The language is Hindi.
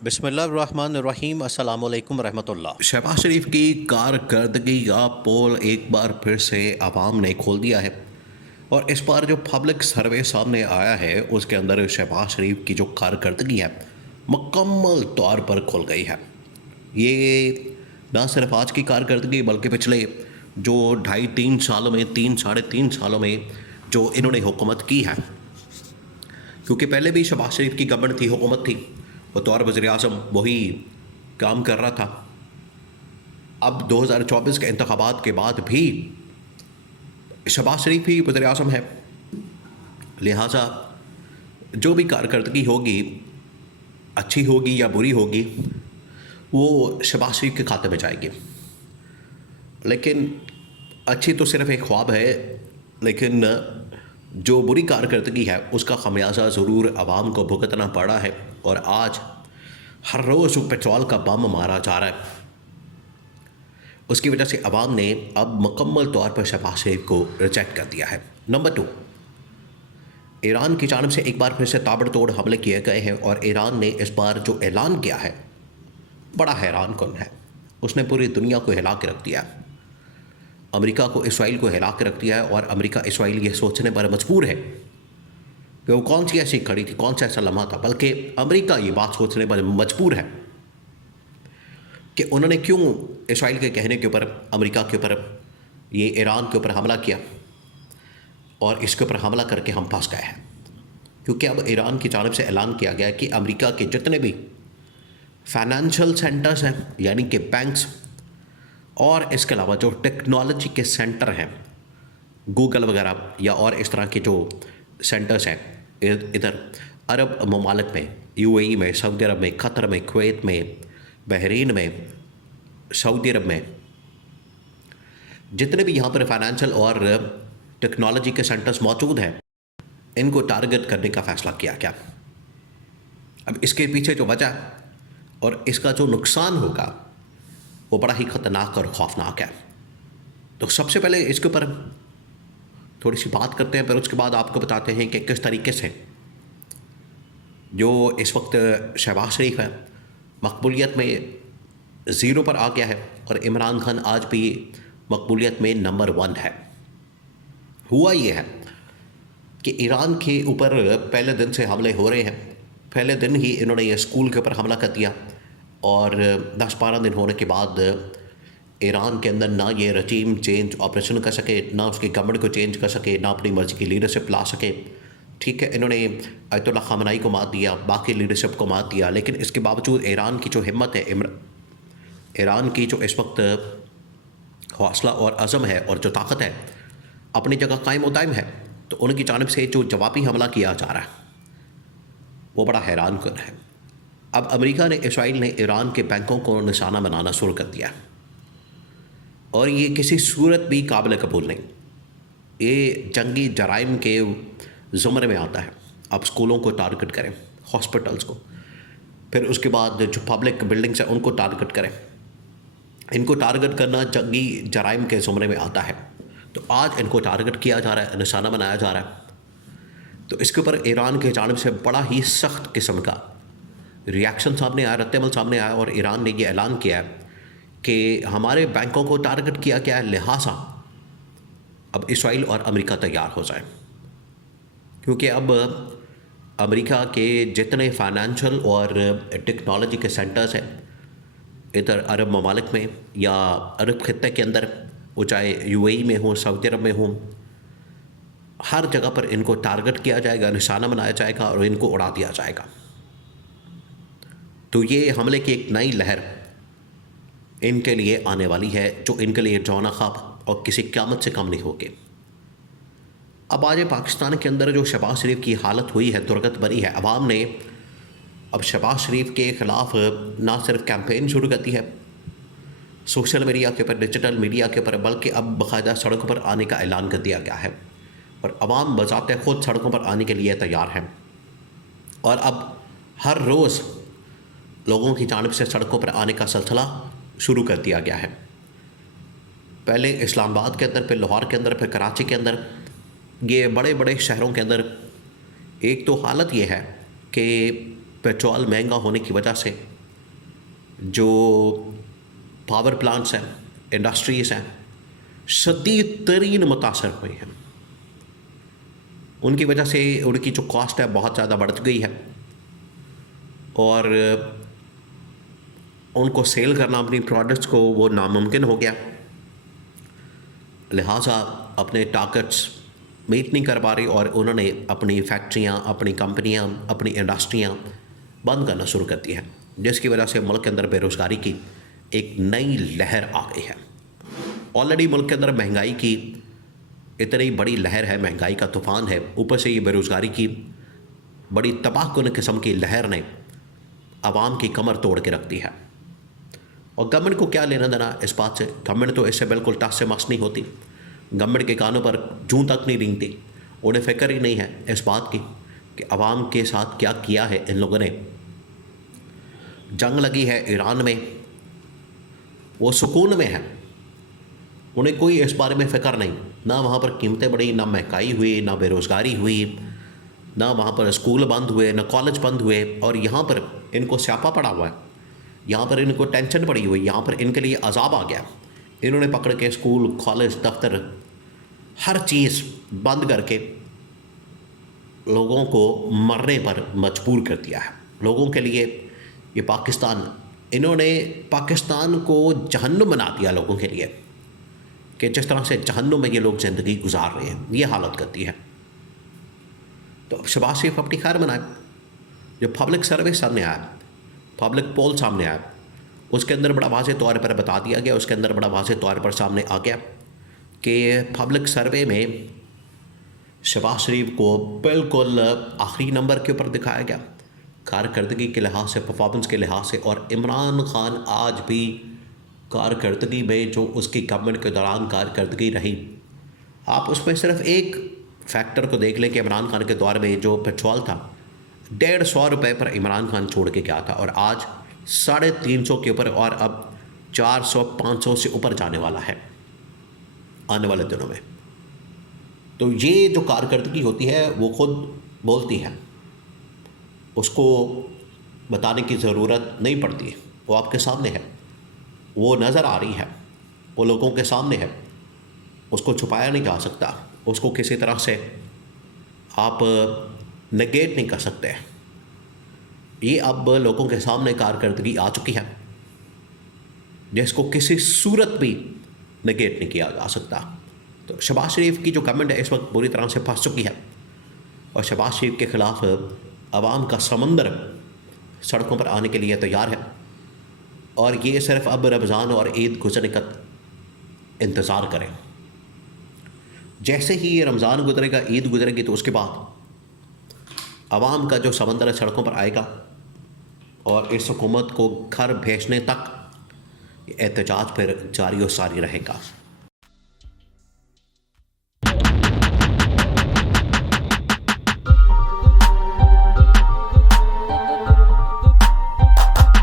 बिस्मिल्लाहिर्रहमानिर्रहीम अस्सलाम वालेकुम रहमतुल्लाह। शहबाज शरीफ की कारकर्दगी का पोल एक बार फिर से अवाम ने खोल दिया है और इस बार जो पब्लिक सर्वे सामने आया है उसके अंदर शहबाज शरीफ की जो कारकर्दगी है मुकम्मल तौर पर खुल गई है। ये ना सिर्फ आज की कारकर्दगी बल्कि पिछले जो 2.5-3 सालों में 3 साढ़े 3 सालों में जो इन्होंने हुकूमत की है, क्योंकि पहले भी शहबाज शरीफ की गवर्नमेंट थी, हुकूमत थी, बतौर वज़ीर आज़म वही काम कर रहा था। अब 2024 के इंतखाबात के बाद भी शहबाज शरीफ ही वज़ीर आज़म है, लिहाजा जो भी कारकर्दगी होगी, अच्छी होगी या बुरी होगी, वो शहबाज शरीफ के खाते में जाएगी। लेकिन अच्छी तो सिर्फ एक ख्वाब है, लेकिन जो बुरी कारकर्दगी है उसका खमियाजा ज़रूर आवाम को भुगतना पड़ा है। और आज हर रोज़ पेट्रोल का बम मारा जा रहा है, उसकी वजह से अवाम ने अब मुकम्मल तौर पर शहबाज शरीफ को रिजेक्ट कर दिया है। नंबर 2, ईरान की जानिब से एक बार फिर से ताबड़तोड़ हमले किए गए हैं और ईरान ने इस बार जो ऐलान किया है बड़ा हैरान कुन है। उसने पूरी दुनिया को हिला के रख दिया है, अमेरिका को, इसराइल को हिला के रख दिया है। और अमेरिका इसराइल ये सोचने पर मजबूर है कि वो कौन सी ऐसी खड़ी थी, कौन सा ऐसा लम्हा था, बल्कि अमेरिका ये बात सोचने पर मजबूर है कि उन्होंने क्यों इसराइल के कहने के ऊपर अमेरिका के ऊपर, ये ईरान के ऊपर हमला किया और इसके ऊपर हमला करके हम फंस गए हैं। क्योंकि अब ईरान की जानिब से ऐलान किया गया है कि अमेरिका के जितने भी फाइनेंशियल सेंटर्स हैं, यानी कि बैंक्स, और इसके अलावा जो टेक्नोलॉजी के सेंटर हैं, गूगल वगैरह या और इस तरह के जो सेंटर्स हैं इधर अरब ममालिक में, यूएई में, सऊदी अरब में, क़तर में, कुवैत में, बहरीन में, सऊदी अरब में, जितने भी यहाँ पर फाइनेंशियल और टेक्नोलॉजी के सेंटर्स मौजूद हैं, इनको टारगेट करने का फ़ैसला किया गया। अब इसके पीछे जो वजह और इसका जो नुकसान होगा वो बड़ा ही ख़तरनाक और ख़ौफनाक है। तो सबसे पहले इसके ऊपर थोड़ी सी बात करते हैं, फिर उसके बाद आपको बताते हैं कि किस तरीके से जो इस वक्त शहबाज शरीफ है मकबूलियत में ज़ीरो पर आ गया है और इमरान खान आज भी मकबूलियत में नंबर 1 है। हुआ ये है कि ईरान के ऊपर पहले दिन से हमले हो रहे हैं। पहले दिन ही इन्होंने ये स्कूल के ऊपर हमला कर दिया और 10-12 दिन होने के बाद ईरान के अंदर ना ये रजीम चेंज ऑपरेशन कर सके, ना उसकी गवर्नमेंट को चेंज कर सके, ना अपनी मर्ज़ी की लीडरशिप ला सके। ठीक है, इन्होंने अयतुल्ला ख़ामेनी को मार दिया, बाकी लीडरशिप को मार दिया, लेकिन इसके बावजूद ईरान की जो हिम्मत है, ईरान की जो इस वक्त हौसला और अज़म है और जो ताकत है, अपनी जगह कायम व दायम है। तो उनकी जानिब से जो जवाबी हमला किया जा रहा है वो बड़ा हैरान कुन है। अब अमेरिका ने, इसराइल ने ईरान के बैंकों को निशाना बनाना शुरू कर दिया और ये किसी सूरत भी काबिल कबूल नहीं। ये जंगी जराइम के ज़ुमरे में आता है। आप स्कूलों को टारगेट करें, हॉस्पिटल्स को, फिर उसके बाद जो पब्लिक बिल्डिंग्स हैं उनको टारगेट करें। इनको टारगेट करना जंगी जराइम के ज़ुमरे में आता है। तो आज इनको टारगेट किया जा रहा है, निशाना बनाया जा रहा है। तो इसके ऊपर ईरान के जानिब से बड़ा ही सख्त किस्म का रिएक्शन सामने आया, रद्द-ए-अमल सामने आया और ईरान ने ये ऐलान किया है कि हमारे बैंकों को टारगेट किया गया है, लिहाजा अब इसराइल और अमेरिका तैयार हो जाए। क्योंकि अब अमेरिका के जितने फाइनेंशियल और टेक्नोलॉजी के सेंटर्स हैं इधर अरब ममालिक में या अरब खित्ते के अंदर, वो चाहे यूएई में हो, सऊदी अरब में हो, हर जगह पर इनको टारगेट किया जाएगा, निशाना बनाया जाएगा और इनको उड़ा दिया जाएगा। तो ये हमले की एक नई लहर इनके लिए आने वाली है, जो इनके लिए जौना ख्वाब और किसी क़यामत से कम नहीं होगी। अब आज पाकिस्तान के अंदर जो शहबाज शरीफ की हालत हुई है, दुर्गत बनी है, अवाम ने अब शहबाज शरीफ के ख़िलाफ़ ना सिर्फ कैंपेन शुरू कर दी है सोशल मीडिया के ऊपर, डिजिटल मीडिया के ऊपर, बल्कि अब बाकायदा सड़कों पर आने का ऐलान कर दिया गया है और अवाम बज़ाते ख़ुद सड़कों पर आने के लिए तैयार हैं। और अब हर रोज़ लोगों की जानिब से सड़कों पर आने का सिलसिला शुरू कर दिया गया है। पहले इस्लामाबाद के अंदर, फिर लाहौर के अंदर, फिर कराची के अंदर, ये बड़े बड़े शहरों के अंदर एक तो हालत ये है कि पेट्रोल महंगा होने की वजह से जो पावर प्लांट्स हैं, इंडस्ट्रीज़ हैं, शदीद तरीन मुतासर हुए हैं। उनकी वजह से उनकी जो कॉस्ट है बहुत ज़्यादा बढ़ गई है और उनको सेल करना अपनी प्रोडक्ट्स को वो नामुमकिन हो गया। लिहाजा अपने टारगेट्स मीट नहीं कर पा रही और उन्होंने अपनी फैक्ट्रियाँ, अपनी कंपनियाँ, अपनी इंडस्ट्रियाँ बंद करना शुरू कर दी हैं, जिसकी वजह से मुल्क के अंदर बेरोज़गारी की एक नई लहर आ गई है। ऑलरेडी मुल्क के अंदर महंगाई की इतनी बड़ी लहर है, महंगाई का तूफ़ान है, ऊपर से ये बेरोज़गारी की बड़ी तबाहकुन किस्म की लहर ने आवाम की कमर तोड़ के रख दी है। और गवर्नमेंट को क्या लेना देना इस बात से? गवर्नमेंट तो इससे बिल्कुल टस से मस नहीं होती। गवर्नमेंट के कानों पर जूं तक नहीं रेंगती। उन्हें फ़िक्र ही नहीं है इस बात की कि आवाम के साथ क्या किया है इन लोगों ने। जंग लगी है ईरान में, वो सुकून में है, उन्हें कोई इस बारे में फ़िक्र नहीं। ना वहाँ पर कीमतें बढ़ी, ना महंगाई हुई, ना बेरोज़गारी हुई, ना वहाँ पर स्कूल बंद हुए, ना कॉलेज बंद हुए। और यहाँ पर इनको स्यापा पड़ा हुआ है, यहाँ पर इनको टेंशन पड़ी हुई, यहाँ पर इनके लिए अजाब आ गया। इन्होंने पकड़ के स्कूल, कॉलेज, दफ्तर, हर चीज़ बंद करके लोगों को मरने पर मजबूर कर दिया है। लोगों के लिए ये पाकिस्तान, इन्होंने पाकिस्तान को जहन्नुम बना दिया लोगों के लिए, कि जिस तरह से जहन्नुम में ये लोग ज़िंदगी गुजार रहे हैं, ये हालत करती है। तो अब शहबाज शरीफ अपनी खैर मनाए। जो पब्लिक सर्वे सामने आया, पब्लिक पोल सामने आया, उसके अंदर बड़ा वाज़े तौर पर बता दिया गया, उसके अंदर बड़ा वाज़े तौर पर सामने आ गया कि पब्लिक सर्वे में शहबाज शरीफ को बिल्कुल आखिरी नंबर के ऊपर दिखाया गया, कारकर्दगी के लिहाज से, परफॉर्मेंस के लिहाज से। और इमरान खान आज भी कारकर्दगी में जो उसकी गवर्नमेंट के दौरान कारकर्दगी रही, आप उसमें सिर्फ एक फैक्टर को देख लें कि इमरान खान के दौर में जो पेट्रोल था 150 रुपये पर इमरान खान छोड़ के गया था और आज 350 के ऊपर, और अब 400-500 से ऊपर जाने वाला है आने वाले दिनों में। तो ये जो कारकर्दगी होती है वो खुद बोलती है, उसको बताने की ज़रूरत नहीं पड़ती है, वो आपके सामने है, वो नज़र आ रही है, वो लोगों के सामने है, उसको छुपाया नहीं जा सकता, उसको किसी तरह से आप नेगेट नहीं कर सकते। ये अब लोगों के सामने कारकर्दगी आ चुकी है जिसको किसी सूरत भी नेगेट नहीं किया जा सकता। तो शहबाज शरीफ की जो गवर्नमेंट है इस वक्त बुरी तरह से फंस चुकी है और शहबाज शरीफ के ख़िलाफ़ आवाम का समंदर सड़कों पर आने के लिए तैयार है। और ये सिर्फ अब रमज़ान और ईद गुजरने का इंतज़ार करें। जैसे ही ये रमज़ान गुजरेगा, ईद गुजरेगी, तो उसके बाद आवाम का जो समंदर है सड़कों पर आएगा और इस हुकूमत को घर भेजने तक एहतजाज फिर जारी और सारी रहेगा।